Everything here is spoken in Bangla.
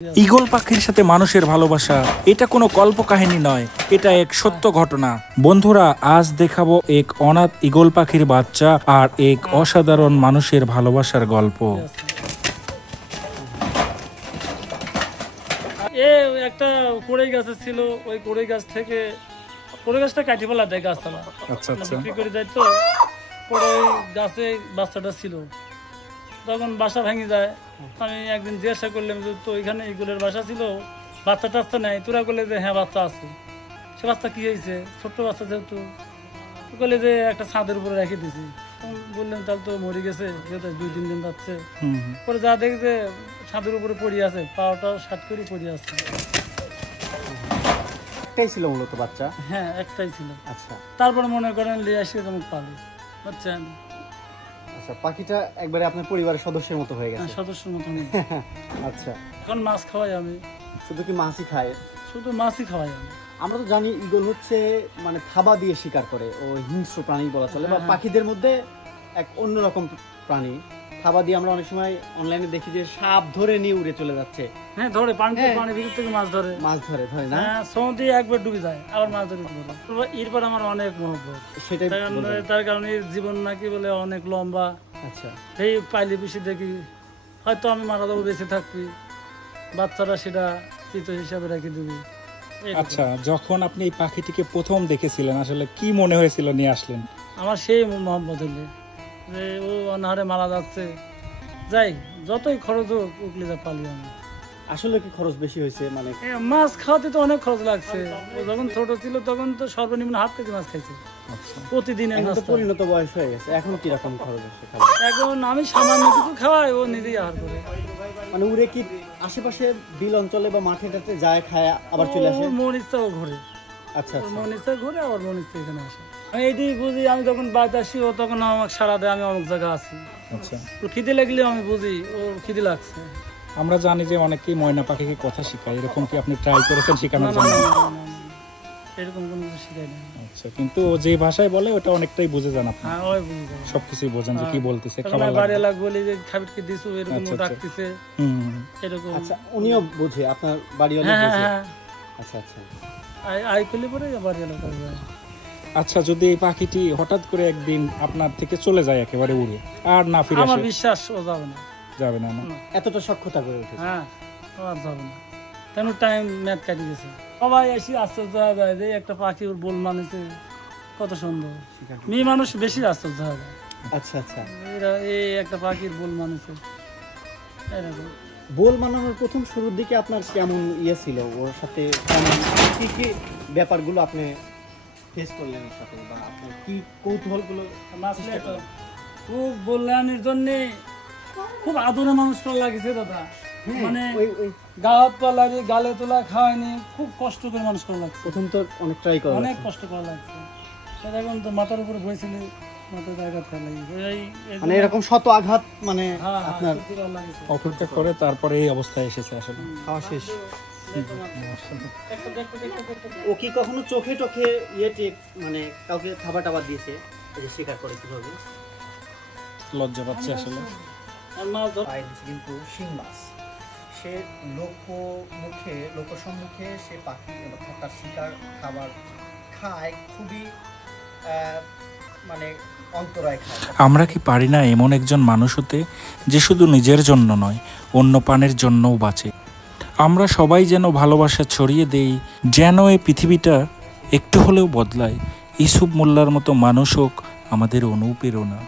ঈগল পাখির সাথে মানুষের ভালোবাসা এটা কোনো কল্পকাহিনী নয়, এটা এক সত্য ঘটনা। বন্ধুরা, আজ দেখাবো এক অনাথ ঈগল পাখির বাচ্চা আর এক অসাধারণ মানুষের ভালোবাসার গল্প। একটা কড়াই গাছ ছিল, ওই কড়াই গাছ থেকে কড়াই গাছটা কাটি ফেলা দেয় গাছতলা বিক্রি করে যায়। তো কড়াই গাছে বাচ্চাটা ছিল, তখন বাসা ভেঙে যায়। আমি একদিন জিজ্ঞাসা করলাম যে তো ওইখানে ঈগলের বাসা ছিল, বাচ্চা টাচ্চা নেই? তোরা বলে যে হ্যাঁ বাচ্চা আছে। সে বাচ্চা কি হয়েছে? ছোট্ট বাচ্চা যেহেতু, বলে যে একটা ছাদের উপরে রেখে দিয়েছি। বললাম তাহলে তো মরে গেছে, যেহেতু 2-3 দিন যাচ্ছে। পরে যা দেখি যে ছাদের উপরে পড়ে আছে, পাওয়াটা শার্ট করে পড়ে আছে। একটাই ছিল মূলত বাচ্চা? হ্যাঁ, একটাই ছিল। আচ্ছা, তারপরে মনে করেন লিয়ে আসি এরকম পালি, বুঝছেন? আচ্ছা, পাখিটা একবারে আপনার পরিবারের সদস্যের মতো হয়ে গেছে? সদস্যের মতো। আচ্ছা, এখন মাছ খাওয়াই আমি। শুধু কি মাছই খায়? শুধু মাছই খাওয়াই আমি। আমরা তো জানি ঈগল হচ্ছে মানে থাবা দিয়ে শিকার করে, ও হিংস্র প্রাণী বলা চলে, বা পাখিদের মধ্যে এক অন্যরকম প্রাণী। থাবা দিয়ে আমরা অনেক সময় অনলাইনে দেখি যে সাপ ধরে নিয়ে উড়ে চলে যাচ্ছে। হ্যাঁ, ধরে পানির ভিতর থেকে মাছ ধরে না? সমুদ্রে একবার ডুবে যায়, আবার মাছ ধরে। এরপর আমার অনেক মহব্বত, সেটাই তার কারণে জীবন নাকি বলে অনেক লম্বা। আচ্ছা, এই পাইলে বেশি দেখি, হয়তো আমি মারা যাবো, বেঁচে থাকবি, বাচ্চারা সেটা চিত হিসাবে রেখে দিবি। আচ্ছা, যখন আপনি এই পাখিটিকে প্রথম দেখেছিলেন আসলে কি মনে হয়েছিল নিয়ে আসলেন? আমার সেই মহব্বত হইলে যে ও অনাহারে মারা যাচ্ছে, যাই যতই খরচ হোক উকলে যা পালি আমি। আসলে কি খরচ বেশি হয়েছে? মানে মাছ খাওয়াতে তো অনেক খরচ লাগছে। ও যখন ছোট ছিল তখন তো সর্বনিম্ন হাফ কেজি মাছ খাইছে প্রতিদিনের। পরিণত বয়স হয়ে গেছে, এখন কি রকম খরচ হচ্ছে? এখন আমি সামান্য কিছু খাওয়াই, ও নিজেই আহার করে। মানে উড়ে কি আশেপাশে বিল অঞ্চলে বা মাঠে টাতে যায়, খায়, আবার চলে আসে? মন ইচ্ছা ও ঘুরে। আচ্ছা, মন ইচ্ছা ঘুরে, আবার মন ইচ্ছা এখানে আসে। আমি এইটাই বুঝি, আমি যখন বাড়িতে আসি ও তখন আমাকে সারা দেয় আমি অমুক জায়গা আছি। আচ্ছা, খিদে লাগলে আমি বুঝি ওর খিদে লাগছে। আমরা জানি যে অনেকেই ময়না পাখিকে কথা শেখায়, এরকম কি আপনি ট্রাই করেছেন শেখানোর জন্য? এরকম কোনো কিছু শেখাই না। আচ্ছা, কিন্তু ও যে ভাষায় বলে ওটা অনেকটাই বুঝে যান আপনি? হ্যাঁ, ওই বুঝে যায়, সবকিছুই বোঝেন যে কি বলতেছে। খাবার বাড়ি এলাক বলি যে খাবারকে দিছো, এরকম ডাকতেছে এরকম। আচ্ছা, উনিও বুঝে আপনার বাড়িওয়ালা? হ্যাঁ। আচ্ছা আচ্ছা, আই করলে পরে বাড়ি এলাকা যায়। আচ্ছা, যদি এই পাখিটি হঠাৎ করে একদিন আপনার থেকে চলে যায় একেবারে উড়ে, আর না ফিরে আসে? আমার বিশ্বাস ও যাবে না। যাবে না? এতটা সক্ষতা করে উঠেছে? হ্যাঁ, আর যাবে না, কেন টাইম ম্যাচ কাটি গেছে। সবাই এসে আশ্চর্য হয়ে যায় যে একটা পাখি ওর বোল মানেছে, কত সুন্দর। মেয়ে মানুষ বেশি আশ্চর্য হয়ে যায়। আচ্ছা আচ্ছা, এই একটা পাখির বোল মানেছে এরকম। বোল মানানোর প্রথম শুরুর দিকে আপনার কেমন ছিল ওর সাথে? কি কি ব্যাপারগুলো আপনি ফেস করলেন ওর সাথে, বা আপনার কি কৌতূহলগুলো? খুব বললানের জন্য খুব আদরে মানুষ লাগছে দাদা। মানে গালে তোলা খাওয়াইনি, খুব কষ্ট করে মানুষ করা লাগছে। প্রথম তো অনেক ট্রাই করা, অনেক কষ্ট করা লাগছে। এখন তো মাথার উপরে বইছিল, মাথায় জায়গা ফেলাই, মানে এরকম শত আঘাত, মানে আপনার অপেক্ষা করে তারপরে এই অবস্থায় এসেছে। আসলে খাওয়া শেষ। ও কি কখনো চোখে টোখে মানে কাউকে খাবার টাবার দিয়েছে? শিকার করে কিভাবে? লজ্জা পাচ্ছে আসলে। কিন্তু শিং মাছ সে লোকসম্মুখে সে পাখি তার শিকার খাবার খায়, খুবই মানে অন্তরায় খায়। আমরা কি পারি না এমন একজন মানুষ হতে যে শুধু নিজের জন্য নয়, অন্য প্রাণের জন্যও বাঁচে? আমরা সবাই যেন ভালোবাসা ছড়িয়ে দেই, যেন এই পৃথিবীটা একটু হলেও বদলায়। ইউসুফ মোল্লার মতো মানুষ হোক আমাদের অনুপ্রেরণা।